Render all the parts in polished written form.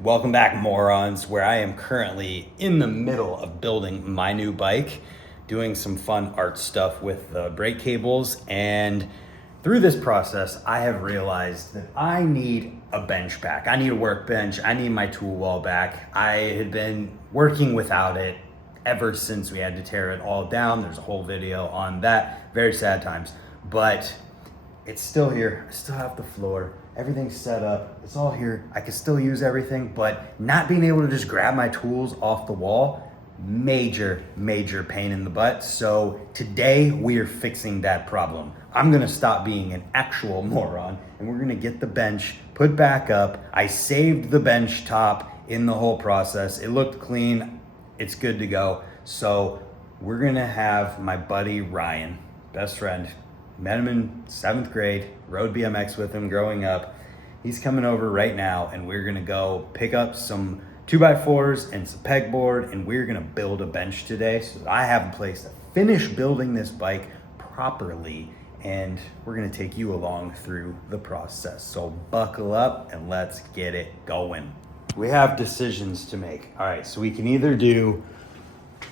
Welcome back, morons, where I am currently in the middle of building my new bike, doing some fun art stuff with the brake cables. And through this process, I have realized that I need a bench back. I need a workbench. I need my tool wall back. I had been working without it ever since we had to tear it all down. There's a whole video on that. Very sad times. But it's still here. I still have the floor. Everything's set up. It's all here. I can still use everything, but not being able to just grab my tools off the wall, major pain in the butt. So today we are fixing that problem. I'm gonna stop being an actual moron and we're gonna get the bench put back up. I saved the bench top in the whole process. It looked clean. It's good to go. So we're gonna have my buddy Ryan, best friend, met him in 7th grade, rode BMX with him growing up. He's coming over right now and we're gonna go pick up some 2x4s and some pegboard and we're gonna build a bench today so that I have a place to finish building this bike properly, and we're gonna take you along through the process. So buckle up and let's get it going. We have decisions to make. All right, so we can either do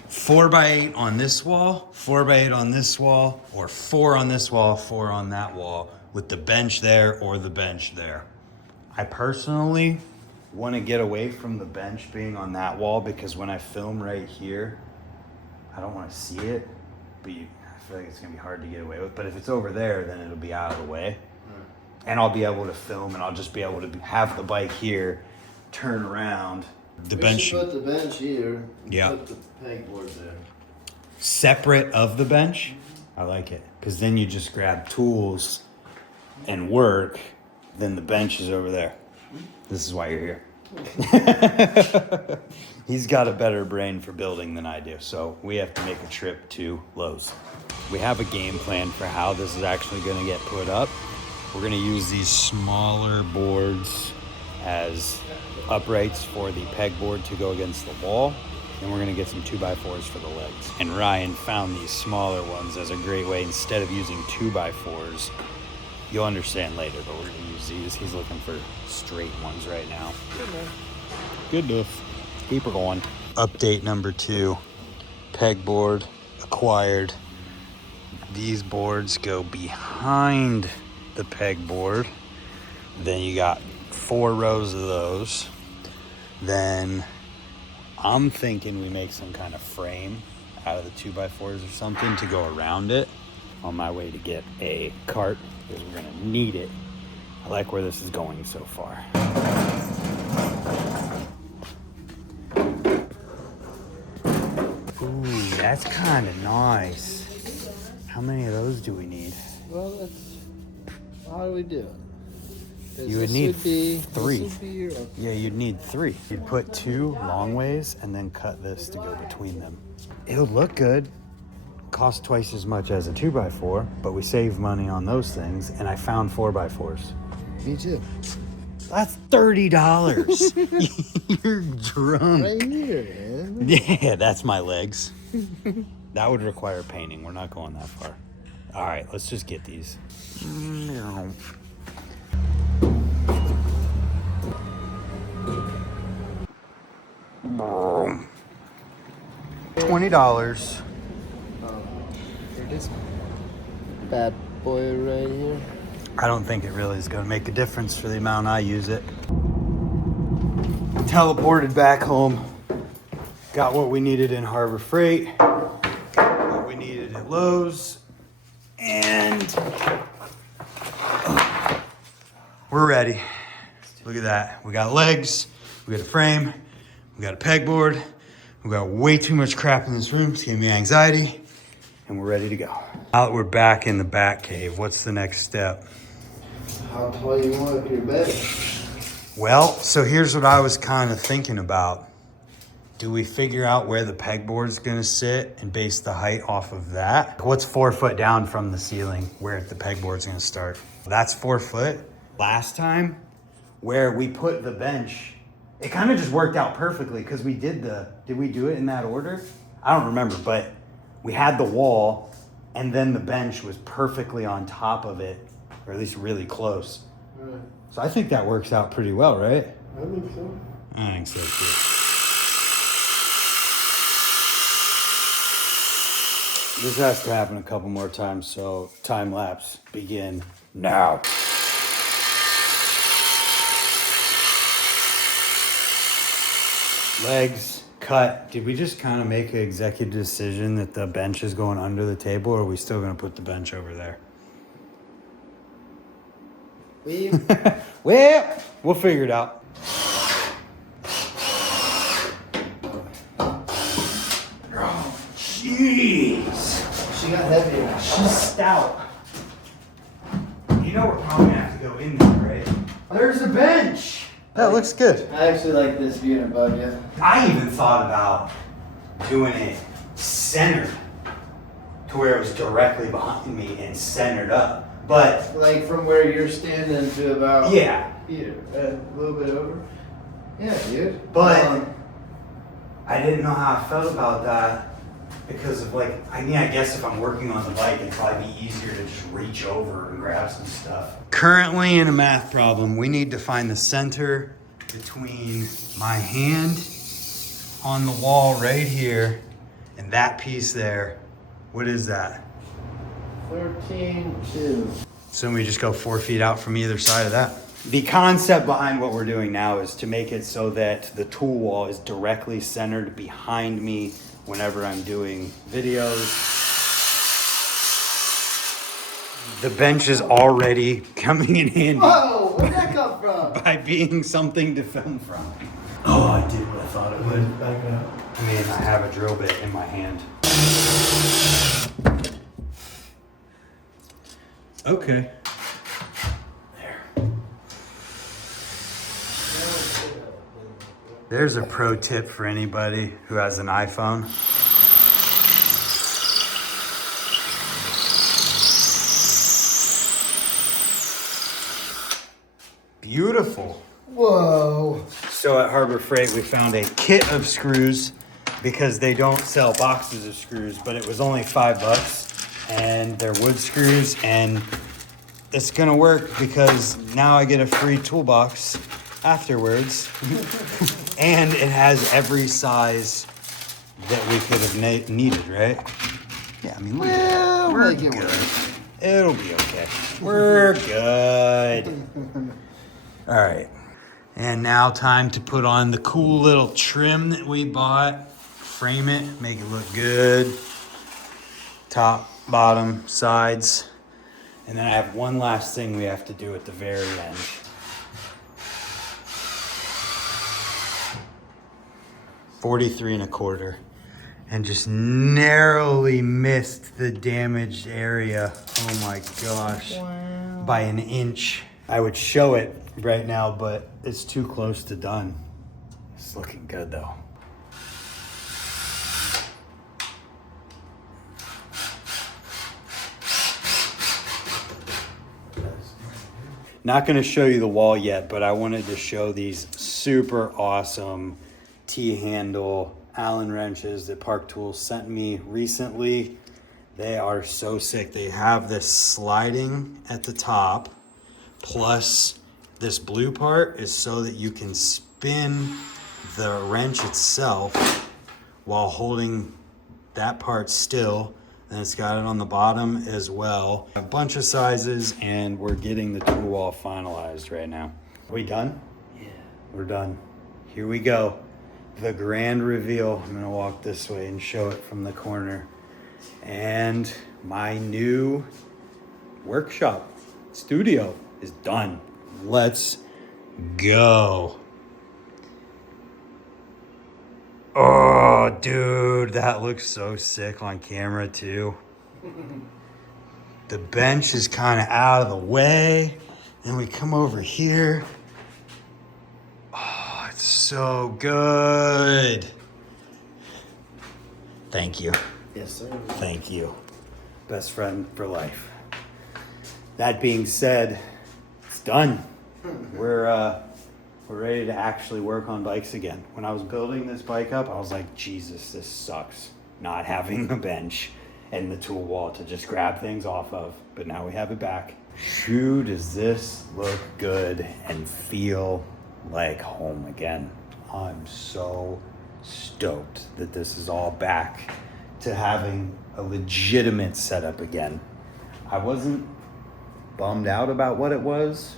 4x8 on this wall, 4x8 on this wall, or 4 on this wall, 4 on that wall, with the bench there or the bench there. I personally want to get away from the bench being on that wall because when I film right here, I don't want to see it, but I feel like it's going to be hard to get away with. But if it's over there, then it'll be out of the way. And I'll be able to film and I'll just be able to have the bike here, turn around. The bench. Should put the bench here. Yeah. Put the pegboard there. Separate of the bench? I like it. Because then you just grab tools and work. Then the bench is over there. This is why you're here. He's got a better brain for building than I do. So we have to make a trip to Lowe's. We have a game plan for how this is actually going to get put up. We're going to use these smaller boards as uprights for the pegboard to go against the wall, and we're going to get some 2x4s for the legs. And Ryan found these smaller ones as a great way. Instead of using 2x4s, you'll understand later, but we're going to use these. He's looking for straight ones right now. Good enough. Keep her going. Update number 2, pegboard acquired. These boards go behind the pegboard. Then you got 4 rows of those. Then I'm thinking we make some kind of frame out of the 2x4s or something to go around it. On my way to get a cart because we're gonna need it. I like where this is going so far. Ooh, that's kind of nice. How many of those do we need? Well, how do we do it? You would need 3. Yeah, you'd need 3. You'd put 2 long ways and then cut this to go between them. It'll look good. Cost twice as much as a 2x4, but we save money on those things, and I found 4x4s. Me too. That's $30. You're drunk. Right here, man. Yeah, that's my legs. That would require painting. We're not going that far. All right, let's just get these. $20. Here it is. Bad boy right here. I don't think it really is going to make a difference for the amount I use it. Teleported back home. Got what we needed in Harbor Freight. What we needed at Lowe's. And we're ready. Look at that. We got legs. We got a frame. We got a pegboard. We got way too much crap in this room. It's giving me anxiety. And we're ready to go. Now that we're back in the bat cave, what's the next step? How tall you want up your bed? Well, so here's what I was kind of thinking about. Do we figure out where the pegboard's gonna sit and base the height off of that? What's 4 foot down from the ceiling where the pegboard's gonna start? That's 4 foot. Last time, where we put the bench, it kind of just worked out perfectly because we did we do it in that order? I don't remember, but we had the wall and then the bench was perfectly on top of it, or at least really close. Right. So I think that works out pretty well, right? I think so. I think so too. This has to happen a couple more times, so time lapse begin now. Legs cut. Did we just kind of make an executive decision that the bench is going under the table, or are we still going to put the bench over there? Well, we'll figure it out. Oh, jeez. She got heavier. She's stout. You know we're probably gonna have to go in there, right? There's a bench. That looks good. I actually like this view above you. I even thought about doing it centered to where it was directly behind me and centered up. But Like from where you're standing to about yeah, here, a little bit over. Yeah, dude. but I didn't know how I felt about that because of like, I mean, I guess if I'm working on the bike, it'd probably be easier to just reach over and grab some stuff. Currently in a math problem, we need to find the center between my hand on the wall right here and that piece there. What is that? 13.2. So we just go 4 feet out from either side of that. The concept behind what we're doing now is to make it so that the tool wall is directly centered behind me whenever I'm doing videos. The bench is already coming in handy Whoa, where'd that come from? by being something to film from. Oh, I did what I thought it would. Back up. I mean, I have a drill bit in my hand. Okay. There. There's a pro tip for anybody who has an iPhone. Beautiful. Whoa. So at Harbor Freight, we found a kit of screws because they don't sell boxes of screws, but it was only $5 and they're wood screws, and it's gonna work because now I get a free toolbox afterwards. And it has every size that we could have needed, right? Yeah, I mean, look at that. We're make it good. work. It'll be okay. We're good. All right. And now time to put on the cool little trim that we bought. Frame it, make it look good. Top, bottom, sides. And then I have one last thing we have to do at the very end. $43.25. And just narrowly missed the damaged area. Oh my gosh. Wow. By an inch. I would show it right now, but it's too close to done. It's looking good though. Not gonna show you the wall yet, but I wanted to show these super awesome T-handle Allen wrenches that Park Tools sent me recently. They are so sick. They have this sliding at the top, plus this blue part is so that you can spin the wrench itself while holding that part still. And it's got it on the bottom as well. A bunch of sizes, and we're getting the tool wall finalized right now. Are we done? Yeah. We're done. Here we go. The grand reveal. I'm gonna walk this way and show it from the corner. And my new workshop studio is done. Let's go. Oh, dude, that looks so sick on camera too. The bench is kind of out of the way. And we come over here. Oh, it's so good. Thank you. Yes, sir. Thank you. Best friend for life. That being said, it's done. We're ready to actually work on bikes again. When I was building this bike up, I was like, Jesus, this sucks. Not having a bench and the tool wall to just grab things off of. But now we have it back. Shoo, does this look good and feel like home again. I'm so stoked that this is all back to having a legitimate setup again. I wasn't bummed out about what it was,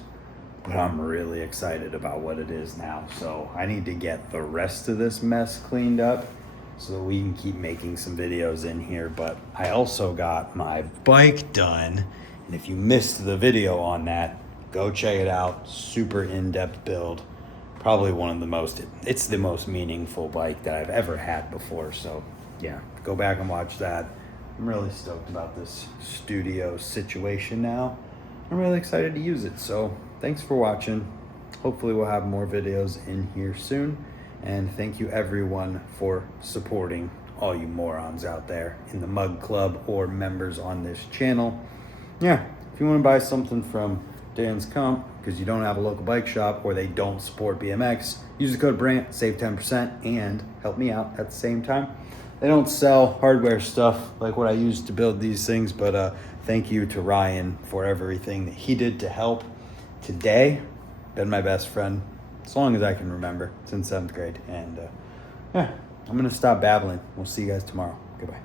but I'm really excited about what it is now. So I need to get the rest of this mess cleaned up so that we can keep making some videos in here. But I also got my bike done. And if you missed the video on that, go check it out. Super in-depth build. Probably one of the most, it's the most meaningful bike that I've ever had before. So yeah, go back and watch that. I'm really stoked about this studio situation now. I'm really excited to use it. So thanks for watching. Hopefully we'll have more videos in here soon. And thank you everyone for supporting all you morons out there in the Mug Club or members on this channel. Yeah, if you want to buy something from Dan's Comp because you don't have a local bike shop or they don't support BMX, use the code BRANT, save 10% and help me out at the same time. They don't sell hardware stuff like what I used to build these things, but thank you to Ryan for everything that he did to help today. Been my best friend as long as I can remember since 7th grade. And yeah, I'm gonna stop babbling. We'll see you guys tomorrow. Goodbye.